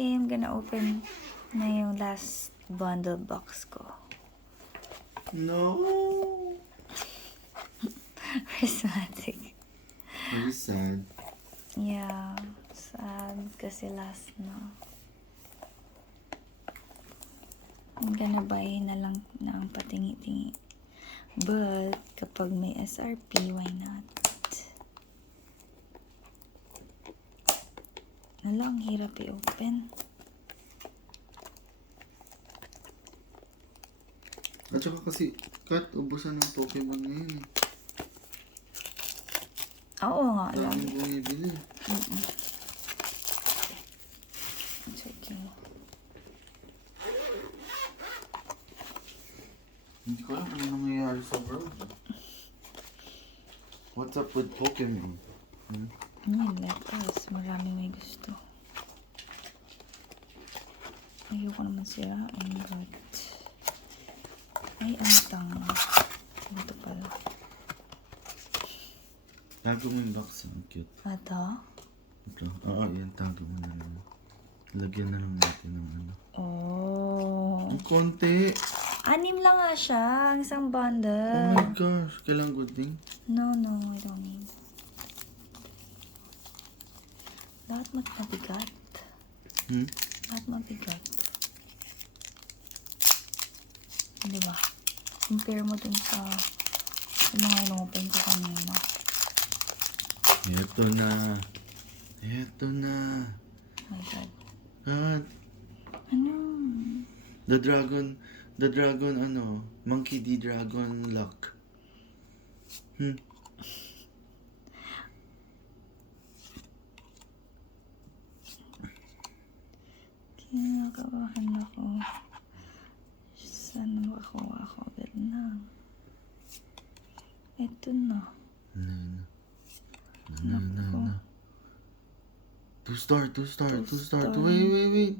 Okay, I'm gonna open na yung last bundle box ko. No. Prismatic. Very sad. Yeah, sad kasi last na. I'm gonna buy na lang ng patingi-tingi. But, kapag may SRP, why not? Nalang, hirap i-open. At saka kasi, Kat, ubusan ng Pokemon ngayon eh. Oo nga, Daming lagi. bumibili. It's okay. Hindi ko alam ano nangyayari sa world. What's up with Pokemon? Let us. Marami may gusto. Ayoko naman sirain, but... Ay, ang tanga. Ito pala. Tago mo yung box. Ang cute. Ito? Ito. Oo, yan. Tago mo na lang. Lagyan na lang natin ng ano. Oh. Ang konti. 6 lang nga siya. Ang isang Oh bundle. my gosh. Kailang good thing. No, I don't need. Lahat mabigat. Lahat mabigat. Di ba? Compare mo dun sa mga inopen ko kanina. Ito na. Ito na. Oh my God. Kat. Ano? The dragon, ano, Monkey D. Dragon Luck. Kinakabahan ako. Sana makakuha ako agad na. Ito na. Na. Two star. Two star. Wait.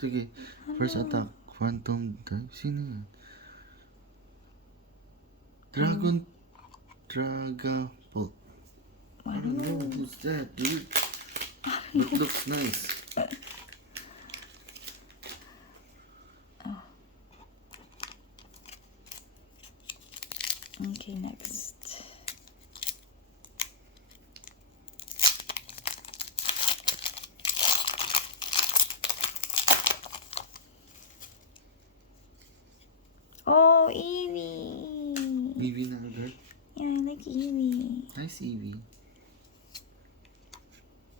Sige. First attack. Phantom Dive. Sino yan? Dragapult. I don't know who's that, dude. But looks nice. Okay, next. Oh, Eevee! Eevee na agad. Yeah, I like Eevee. Nice Eevee.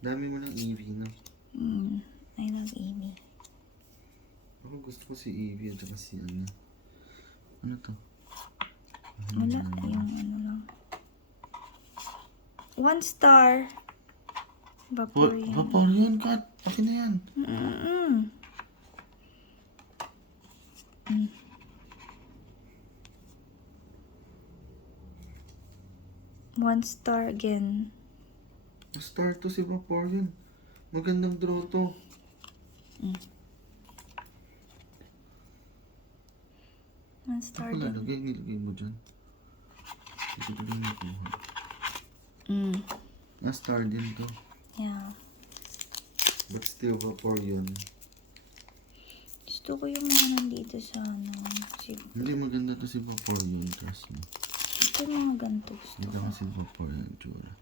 Dami mo ng Eevee, no? I love Eevee. Ako gusto ko si Eevee at saka si ano. Ano to? Wala, yung ano lang. 1 star. Vaporeon. Vaporeon, Kat. Akin na yan. One star again. Star to si Vaporeon. Magandang draw to. One star Ako din. nilagay mo dyan. Ito ko lang nakuha. Star din to. Yeah. But still Vaporeon. Gusto ko yung mga nandito sa ano. Hindi maganda to si Vaporeon. Trust me. Ito yung mga ganito gusto Hindi ko. ka si Vaporeon, tsura.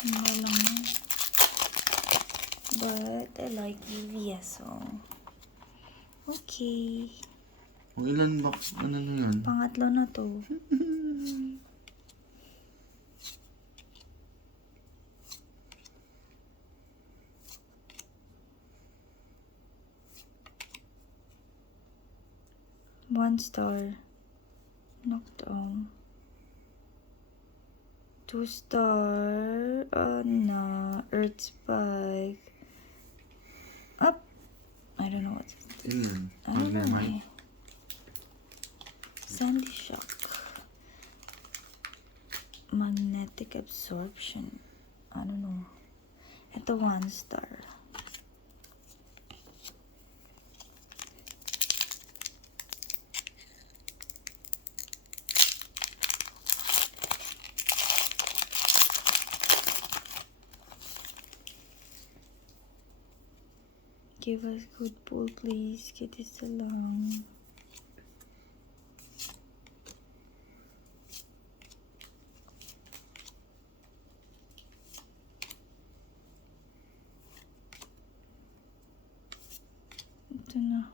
Wala lang yun. But I like Eevee, so... Okay. Kung ilan box, ano na yan? Pangatlo na to. One star. Knocked on. 2 star. No. Earth Spike. Up. I don't know what it is. Ilan? I don't know. Magnemite? Sandy Shock. Magnetic Absorption. I don't know. Ito 1 star. Give us good pull, please. Kahit isa lang. Ito na.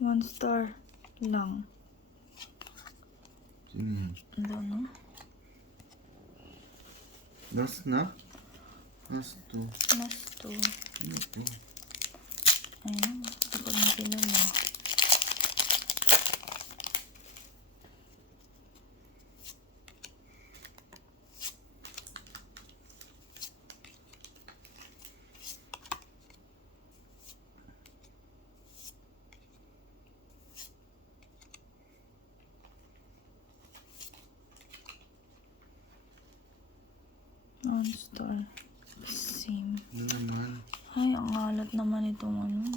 1 star lang. Sino yan? Ano no? Last na? Last two. Last 2. Ano to? Ayun. Kapag nakilala. One star. Same. Ano naman? Ay, ang alat naman itong ano.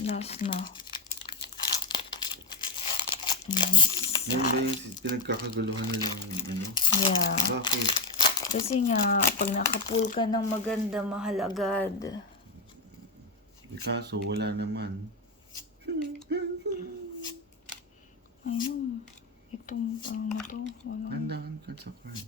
Last na. Yan ba yung pinagkakaguluhan nilang ano? Yeah. Bakit? Kasi nga, pag nakapull ka ng maganda, mahal agad. Kaso wala naman. Ayun. Itong ano na to. Wala. Handahan ka sa card.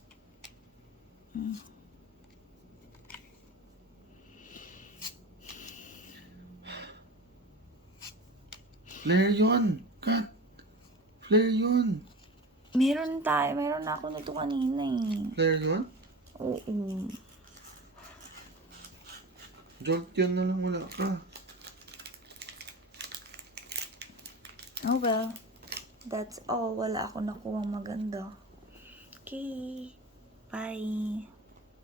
Flare yun! Cut! Flare yun! Meron tayo. Meron na ako nito kanina eh. Flare yun? Oo. Jolt yun na lang wala ka. Oh well. That's all. Wala ako nakuha maganda. Okay. Bye.